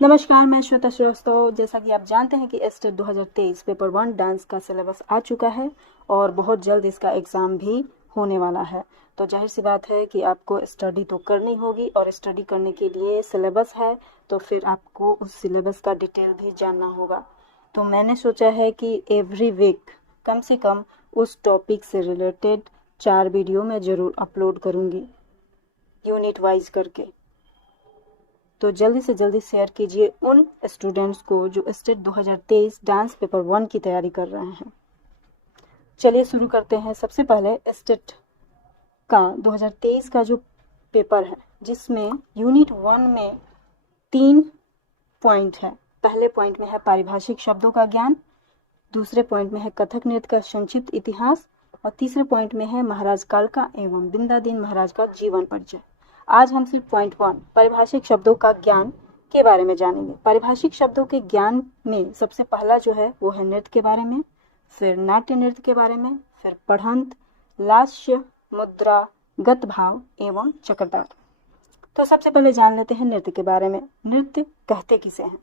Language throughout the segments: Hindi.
नमस्कार, मैं श्वेता श्रीवास्तव। जैसा कि आप जानते हैं कि एस्टेट 2023 पेपर 1 डांस का सिलेबस आ चुका है और बहुत जल्द इसका एग्ज़ाम भी होने वाला है। तो जाहिर सी बात है कि आपको स्टडी तो करनी होगी और स्टडी करने के लिए सिलेबस है, तो फिर आपको उस सिलेबस का डिटेल भी जानना होगा। तो मैंने सोचा है कि एवरी वीक कम से कम उस टॉपिक से रिलेटेड 4 वीडियो मैं ज़रूर अपलोड करूँगी, यूनिट वाइज करके। तो जल्दी से जल्दी शेयर कीजिए उन स्टूडेंट्स को जो स्टेट 2023 डांस पेपर 1 की तैयारी कर रहे हैं। चलिए शुरू करते हैं। सबसे पहले स्टेट का 2023 का जो पेपर है, जिसमें यूनिट 1 में 3 पॉइंट है। पहले पॉइंट में है पारिभाषिक शब्दों का ज्ञान, दूसरे पॉइंट में है कथक नृत्य का संक्षिप्त इतिहास और तीसरे पॉइंट में है महाराज कालका एवं बिंदादीन महाराज का जीवन परिचय। आज हम सिर्फ पॉइंट 1 पारिभाषिक शब्दों का ज्ञान के बारे में जानेंगे। पारिभाषिक शब्दों के ज्ञान में सबसे पहला जो है वो है नृत्य के बारे में, फिर नाट्य नृत्य के बारे में, फिर पढ़ंत, लास्य, मुद्रा, गत भाव एवं चक्रताल। तो सबसे पहले जान लेते हैं नृत्य के बारे में। नृत्य कहते किसे हैं?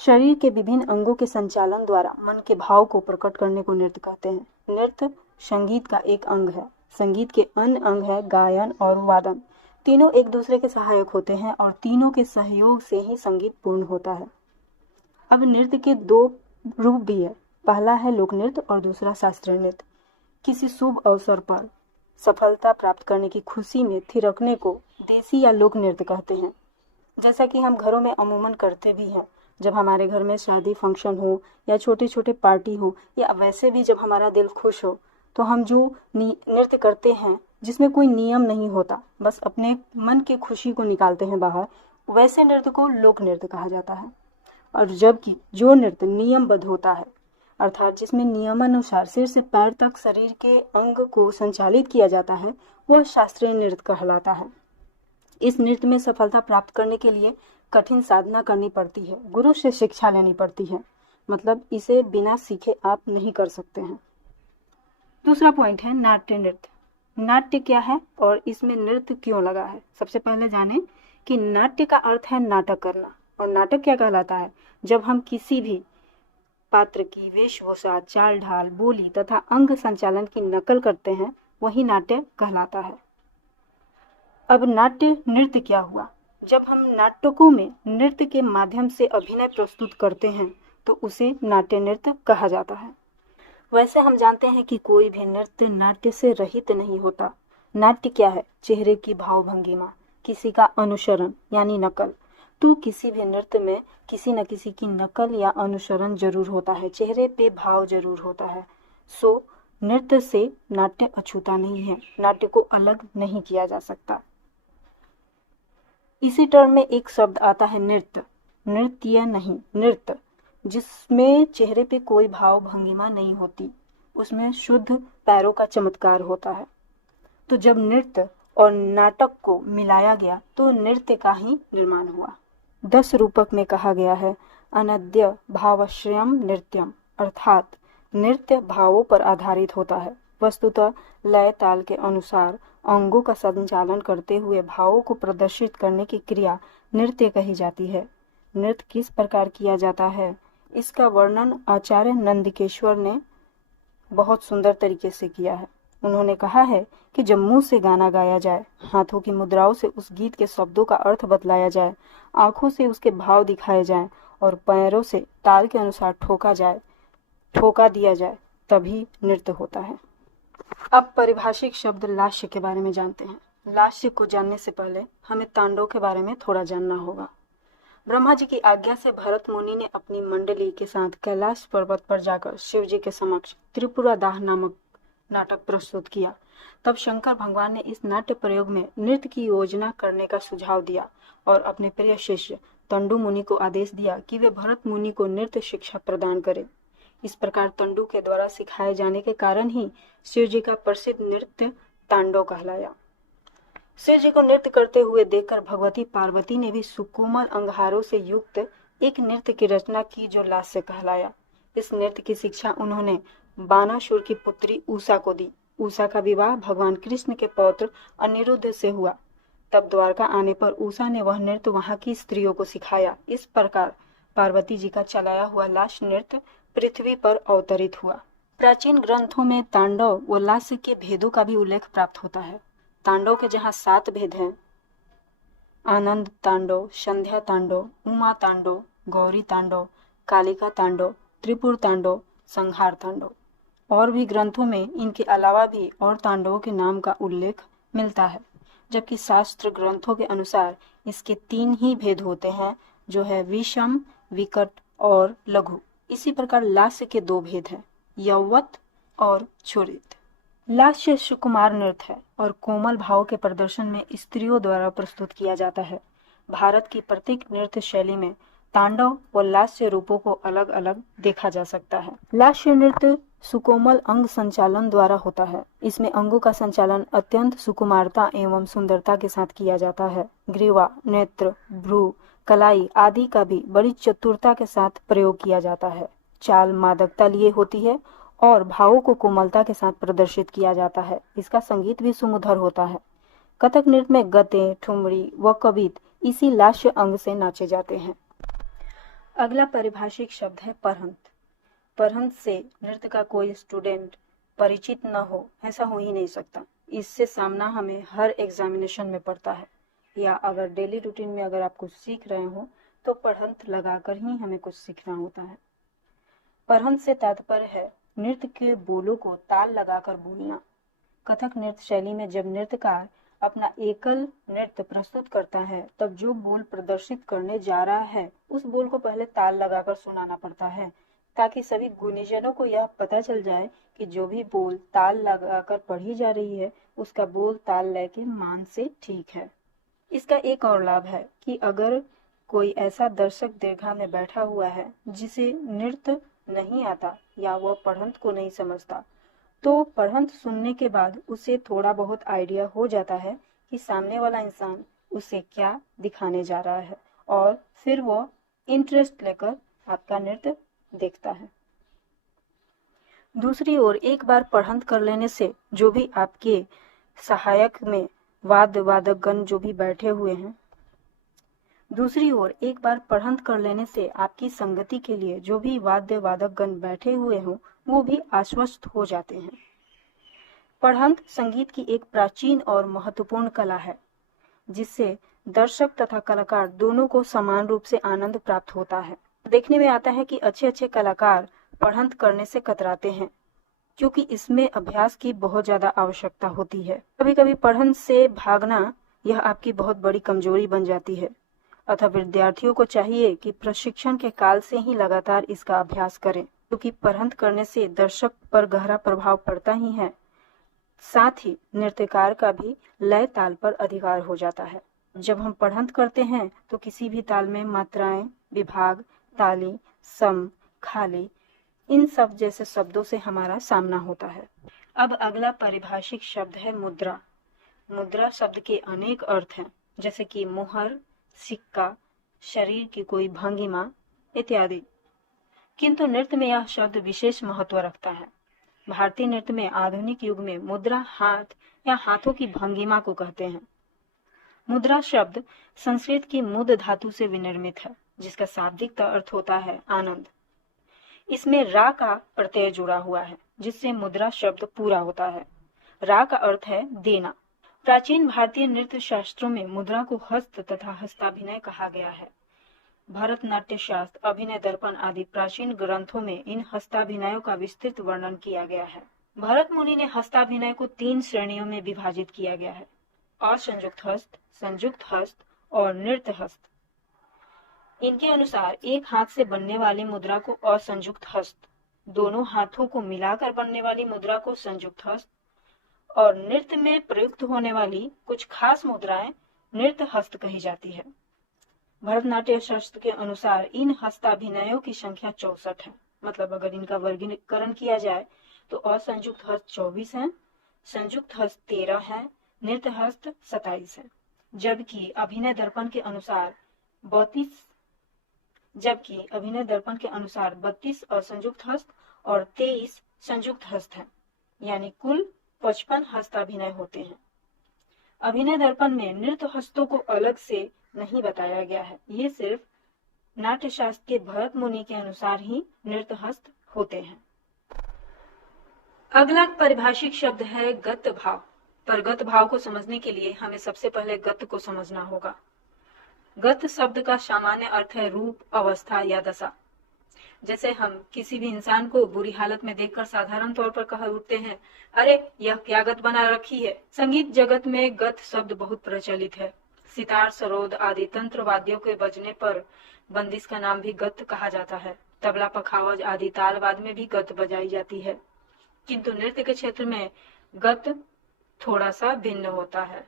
शरीर के विभिन्न अंगों के संचालन द्वारा मन के भाव को प्रकट करने को नृत्य कहते हैं। नृत्य संगीत का एक अंग है। संगीत के अन्य अंग है गायन और वादन। तीनों एक दूसरे के सहायक होते हैं और तीनों के सहयोग से ही संगीत पूर्ण होता है। अब नृत्य के 2 रूप भी है। पहला है लोक नृत्य और दूसरा शास्त्रीय नृत्य। किसी शुभ अवसर पर सफलता प्राप्त करने की खुशी में थिरकने को देसी या लोक नृत्य कहते हैं। जैसा कि हम घरों में अमूमन करते भी हैं। जब हमारे घर में शादी फंक्शन हो या छोटे छोटे पार्टी हो या वैसे भी जब हमारा दिल खुश हो, तो हम जो नृत्य करते हैं जिसमें कोई नियम नहीं होता, बस अपने मन की खुशी को निकालते हैं बाहर, वैसे नृत्य को लोक नृत्य कहा जाता है। और जबकि जो नृत्य नियमबद्ध होता है, अर्थात जिसमें नियमानुसार सिर से पैर तक शरीर के अंग को संचालित किया जाता है, वह शास्त्रीय नृत्य कहलाता है। इस नृत्य में सफलता प्राप्त करने के लिए कठिन साधना करनी पड़ती है, गुरु से शिक्षा लेनी पड़ती है। मतलब इसे बिना सीखे आप नहीं कर सकते हैं। दूसरा पॉइंट है नाट्य नृत्य। नाट्य क्या है और इसमें नृत्य क्यों लगा है? सबसे पहले जानें कि नाट्य का अर्थ है नाटक करना। और नाटक क्या कहलाता है? जब हम किसी भी पात्र की वेशभूषा, चाल ढाल, बोली तथा अंग संचालन की नकल करते हैं, वही नाट्य कहलाता है। अब नाट्य नृत्य क्या हुआ? जब हम नाटकों में नृत्य के माध्यम से अभिनय प्रस्तुत करते हैं तो उसे नाट्य नृत्य कहा जाता है। वैसे हम जानते हैं कि कोई भी नृत्य नाट्य से रहित नहीं होता। नाट्य क्या है? चेहरे की भाव भंगिमा, किसी का अनुसरण यानी नकल। तो किसी भी नृत्य में किसी न किसी की नकल या अनुसरण जरूर होता है, चेहरे पे भाव जरूर होता है। सो नृत्य से नाट्य अछूता नहीं है, नाट्य को अलग नहीं किया जा सकता। इसी टर्म में एक शब्द आता है नृत्य। नृत्य नहीं, नृत्य, जिसमें चेहरे पे कोई भाव भंगिमा नहीं होती, उसमें शुद्ध पैरों का चमत्कार होता है। तो जब नृत्य और नाटक को मिलाया गया तो नृत्य का ही निर्माण हुआ। 10 रूपक में कहा गया है अनद्य भावाश्रयम नृत्यम, अर्थात नृत्य भावों पर आधारित होता है। वस्तुतः लय ताल के अनुसार अंगों का संचालन करते हुए भावों को प्रदर्शित करने की क्रिया नृत्य कही जाती है। नृत्य किस प्रकार किया जाता है, इसका वर्णन आचार्य नंदिकेश्वर ने बहुत सुंदर तरीके से किया है। उन्होंने कहा है कि जब मुंह से गाना गाया जाए, हाथों की मुद्राओं से उस गीत के शब्दों का अर्थ बतलाया जाए, आंखों से उसके भाव दिखाए जाएं और पैरों से ताल के अनुसार ठोका दिया जाए, तभी नृत्य होता है। अब परिभाषिक शब्द लास्य के बारे में जानते हैं। लास्य को जानने से पहले हमें तांडव के बारे में थोड़ा जानना होगा। ब्रह्मा जी की आज्ञा से भरत मुनि ने अपनी मंडली के साथ कैलाश पर्वत पर जाकर शिव जी के समक्ष त्रिपुरा दाह नामक नाटक प्रस्तुत किया। तब शंकर भगवान ने इस नाट्य प्रयोग में नृत्य की योजना करने का सुझाव दिया और अपने प्रिय शिष्य तंडु मुनि को आदेश दिया कि वे भरत मुनि को नृत्य शिक्षा प्रदान करें। इस प्रकार तंडु के द्वारा सिखाए जाने के कारण ही शिव जी का प्रसिद्ध नृत्य तांडव कहलाया। शिव जी को नृत्य करते हुए देखकर भगवती पार्वती ने भी सुकोमल अंगहारों से युक्त एक नृत्य की रचना की जो लास्य कहलाया। इस नृत्य की शिक्षा उन्होंने बानासुर की पुत्री उषा को दी। उषा का विवाह भगवान कृष्ण के पौत्र अनिरुद्ध से हुआ। तब द्वारका आने पर उषा ने वह नृत्य वहां की स्त्रियों को सिखाया। इस प्रकार पार्वती जी का चलाया हुआ लास्य नृत्य पृथ्वी पर अवतरित हुआ। प्राचीन ग्रंथों में तांडव व लास्य के भेदों का भी उल्लेख प्राप्त होता है। तांडव के जहाँ 7 भेद हैं, आनंद तांडव, संध्या तांडव, उमा तांडव, गौरी तांडव, कालिका तांडव, त्रिपुर तांडव, संहार तांडव। और भी ग्रंथों में इनके अलावा भी और तांडवों के नाम का उल्लेख मिलता है, जबकि शास्त्र ग्रंथों के अनुसार इसके 3 ही भेद होते हैं, जो है विषम, विकट और लघु। इसी प्रकार लास्य के 2 भेद हैं, यौवत और छोरित। लास्य सुकुमार नृत्य है और कोमल भाव के प्रदर्शन में स्त्रियों द्वारा प्रस्तुत किया जाता है। भारत की प्रत्येक नृत्य शैली में तांडव व लास्य रूपों को अलग अलग देखा जा सकता है। लास्य नृत्य सुकोमल अंग संचालन द्वारा होता है। इसमें अंगों का संचालन अत्यंत सुकुमारता एवं सुंदरता के साथ किया जाता है। ग्रीवा, नेत्र, भ्रू, कलाई आदि का भी बड़ी चतुरता के साथ प्रयोग किया जाता है। चाल मादकता लिए होती है और भावों को कोमलता के साथ प्रदर्शित किया जाता है। इसका संगीत भी सुमधुर होता है। कथक नृत्य में गते, ठुमरी व कवित इसी लास्य अंग से नाचे जाते हैं। अगला पारिभाषिक शब्द है परहंत। परहंत से नृत्य का कोई स्टूडेंट परिचित न हो, ऐसा हो ही नहीं सकता। इससे सामना हमें हर एग्जामिनेशन में पड़ता है, या अगर डेली रूटीन में अगर आप कुछ सीख रहे हो तो परहंत लगाकर ही हमें कुछ सीखना होता है। परहंत से तात्पर्य है नृत्य के बोलों को ताल लगाकर बोलना। कथक नृत्य शैली में जब नृत्यकार अपना एकल नृत्य प्रस्तुत करता है, तब जो बोल प्रदर्शित करने जा रहा है उस बोल को पहले ताल लगाकर सुनाना पड़ता है, ताकि सभी गुणीजनों को यह पता चल जाए कि जो भी बोल ताल लगाकर पढ़ी जा रही है उसका बोल ताल लय के मान से ठीक है। इसका एक और लाभ है कि अगर कोई ऐसा दर्शक दीर्घा में बैठा हुआ है जिसे नृत्य नहीं आता या वह पढ़ंत को नहीं समझता, तो पढ़ंत सुनने के बाद उसे थोड़ा बहुत आइडिया हो जाता है कि सामने वाला इंसान उसे क्या दिखाने जा रहा है, और फिर वह इंटरेस्ट लेकर आपका नृत्य देखता है। दूसरी ओर एक बार पढ़ंत कर लेने से जो भी आपके सहायक में वादकगण जो भी बैठे हुए हैं, दूसरी ओर एक बार पढ़ंत कर लेने से आपकी संगति के लिए जो भी वादकगण बैठे हुए हों वो भी आश्वस्त हो जाते हैं। पढ़ंत संगीत की एक प्राचीन और महत्वपूर्ण कला है, जिससे दर्शक तथा कलाकार दोनों को समान रूप से आनंद प्राप्त होता है। देखने में आता है कि अच्छे अच्छे कलाकार पढ़ंत करने से कतराते हैं, क्योंकि इसमें अभ्यास की बहुत ज्यादा आवश्यकता होती है। कभी कभी पढ़ंत से भागना यह आपकी बहुत बड़ी कमजोरी बन जाती है, अतः विद्यार्थियों को चाहिए कि प्रशिक्षण के काल से ही लगातार इसका अभ्यास करें, क्योंकि पढ़ंत करने से दर्शक पर गहरा प्रभाव पड़ता ही है, साथ ही नृत्यकार का भी लय ताल पर अधिकार हो जाता है। जब हम पढ़ंत करते हैं तो किसी भी ताल में मात्राएं, विभाग, ताली, सम, खाली इन सब जैसे शब्दों से हमारा सामना होता है। अब अगला पारिभाषिक शब्द है मुद्रा। मुद्रा शब्द के अनेक अर्थ हैं, जैसे कि मुहर, सिक्का, शरीर की कोई भंगिमा इत्यादि, किंतु नृत्य में यह शब्द विशेष महत्व रखता है। भारतीय नृत्य में आधुनिक युग में मुद्रा हाथ या हाथों की भंगिमा को कहते हैं। मुद्रा शब्द संस्कृत की मुद धातु से विनिर्मित है, जिसका शाब्दिक अर्थ होता है आनंद। इसमें रा का प्रत्यय जुड़ा हुआ है, जिससे मुद्रा शब्द पूरा होता है। रा का अर्थ है देना। प्राचीन भारतीय नृत्य शास्त्रों में मुद्रा को हस्त तथा हस्ताभिनय कहा गया है। भरतनाट्य शास्त्र, अभिनय दर्पण आदि प्राचीन ग्रंथों में इन हस्ताभिनयों का विस्तृत वर्णन किया गया है। भरत मुनि ने हस्ताभिनय को 3 श्रेणियों में विभाजित किया गया है: असंयुक्त हस्त, संयुक्त हस्त और नृत्य हस्त। इनके अनुसार एक हाथ से बनने वाली मुद्रा को असंयुक्त हस्त, दोनों हाथों को मिलाकर बनने वाली मुद्रा को संयुक्त हस्त, और नृत्य में प्रयुक्त होने वाली कुछ खास मुद्राएं नृत्य हस्त कही जाती है। भरतनाट्य शास्त्र के अनुसार इन हस्ताभिनयों की संख्या 64 है। मतलब अगर इनका वर्गीकरण किया जाए तो असंयुक्त हस्त 24 है, संयुक्त हस्त 13 है, नृत्य हस्त 27 है। जबकि अभिनय दर्पण के अनुसार 32 असंयुक्त हस्त और 23 संयुक्त हस्त है, यानी कुल 55 हस्ताभिनय होते हैं। अभिनय दर्पण में नृत्य हस्तों को अलग से नहीं बताया गया है, ये सिर्फ नाट्य शास्त्र के भरत मुनि के अनुसार ही नृत्य हस्त होते हैं। अगला परिभाषिक शब्द है गत भाव। पर गत भाव को समझने के लिए हमें सबसे पहले गत को समझना होगा। गत शब्द का सामान्य अर्थ है रूप, अवस्था या दशा। जैसे हम किसी भी इंसान को बुरी हालत में देखकर साधारण तौर पर कह उठते हैं, अरे यह क्या गत बना रखी है। संगीत जगत में गत शब्द बहुत प्रचलित है। सितार, सरोद आदि तंत्र वाद्यों के बजने पर बंदिश का नाम भी गत कहा जाता है। तबला, पखावज आदि तालवाद में भी गत बजाई जाती है। किंतु नृत्य के क्षेत्र में गत थोड़ा सा भिन्न होता है।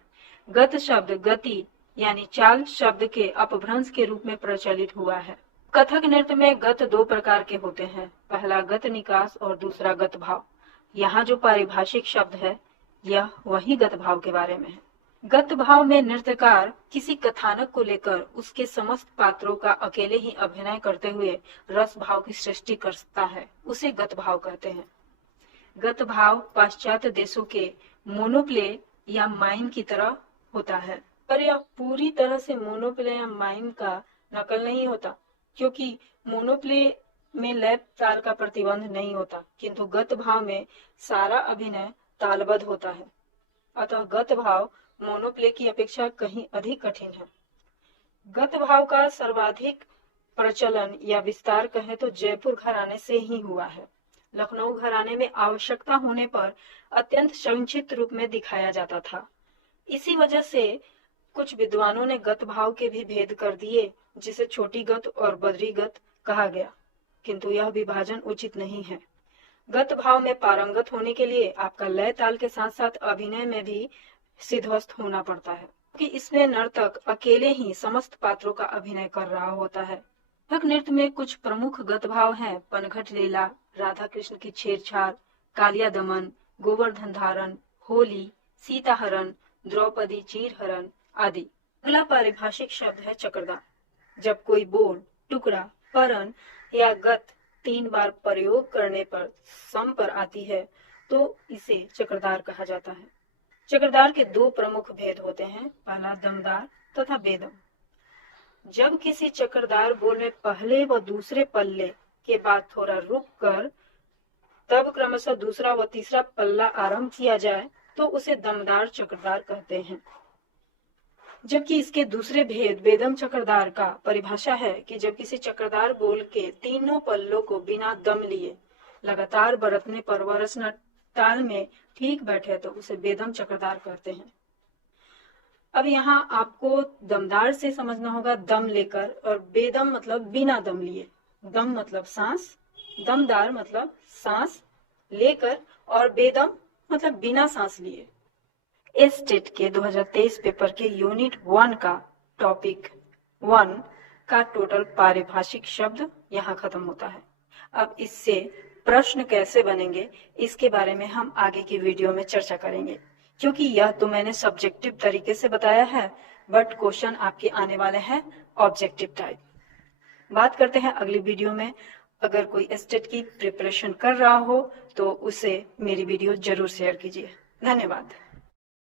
गत शब्द गति यानी चाल शब्द के अपभ्रंश के रूप में प्रचलित हुआ है। कथक नृत्य में गत दो प्रकार के होते हैं, पहला गत निकास और दूसरा गत भाव। यहाँ जो पारिभाषिक शब्द है यह वही गत भाव के बारे में है। गत भाव में नृत्यकार किसी कथानक को लेकर उसके समस्त पात्रों का अकेले ही अभिनय करते हुए रस भाव की सृष्टि करता है, उसे गत भाव कहते हैं। गत भाव पाश्चात्य देशों के मोनोप्ले या माइम की तरह होता है, पर यह पूरी तरह से मोनोप्ले या माइम का नकल नहीं होता, क्योंकि मोनोप्ले में लय ताल का प्रतिबंध नहीं होता, किंतु गत भाव में सारा अभिनय तालबद्ध होता है। अतः गत भाव मोनोप्ले की अपेक्षा कहीं अधिक कठिन है। गत भाव का सर्वाधिक प्रचलन या विस्तार कहें तो जयपुर घराने से ही हुआ है। लखनऊ घराने में आवश्यकता होने पर अत्यंत संक्षिप्त रूप में दिखाया जाता था। इसी वजह से कुछ विद्वानों ने गत भाव के भी भेद कर दिए, जिसे छोटी गत और बद्री गत कहा गया, किंतु यह विभाजन उचित नहीं है। गत भाव में पारंगत होने के लिए आपका लय ताल के साथ साथ अभिनय में भी सिद्धहस्त होना पड़ता है, क्योंकि इसमें नर्तक अकेले ही समस्त पात्रों का अभिनय कर रहा होता है। कथक नृत्य में कुछ प्रमुख गत भाव हैं, पनघट लीला, राधा कृष्ण की छेड़छाड़, कालिया दमन, गोवर्धन धारण, होली, सीताहरण, द्रौपदी चीरहरण आदि। अगला पारिभाषिक शब्द है चक्रदार। जब कोई बोल, टुकड़ा, परण या गत 3 बार प्रयोग करने पर सम पर आती है तो इसे चक्रदार कहा जाता है। चक्रदार के 2 प्रमुख भेद होते हैं, पहला दमदार तथा बेदम। जब किसी चक्रदार बोल में पहले व दूसरे पल्ले के बाद थोड़ा रुक कर तब क्रमशः दूसरा व तीसरा पल्ला आरंभ किया जाए तो उसे दमदार चक्रदार कहते हैं। जबकि इसके दूसरे भेद बेदम चक्रदार का परिभाषा है कि जब किसी चक्रदार बोल के तीनों पल्लों को बिना दम लिए लगातार बरतने पर वह रचना ताल में ठीक बैठे तो उसे बेदम चक्रदार कहते हैं। अब यहाँ आपको दमदार से समझना होगा दम लेकर, और बेदम मतलब बिना दम लिए। दम मतलब सांस, दमदार मतलब सांस लेकर, और बेदम मतलब बिना सांस लिए। एस्टेट के 2023 पेपर के यूनिट 1 का टॉपिक 1 का टोटल पारिभाषिक शब्द यहाँ खत्म होता है। अब इससे प्रश्न कैसे बनेंगे इसके बारे में हम आगे की वीडियो में चर्चा करेंगे, क्योंकि यह तो मैंने सब्जेक्टिव तरीके से बताया है, बट क्वेश्चन आपके आने वाले हैं ऑब्जेक्टिव टाइप। बात करते हैं अगली वीडियो में। अगर कोई एस्टेट की प्रिपरेशन कर रहा हो तो उसे मेरी वीडियो जरूर शेयर कीजिए। धन्यवाद।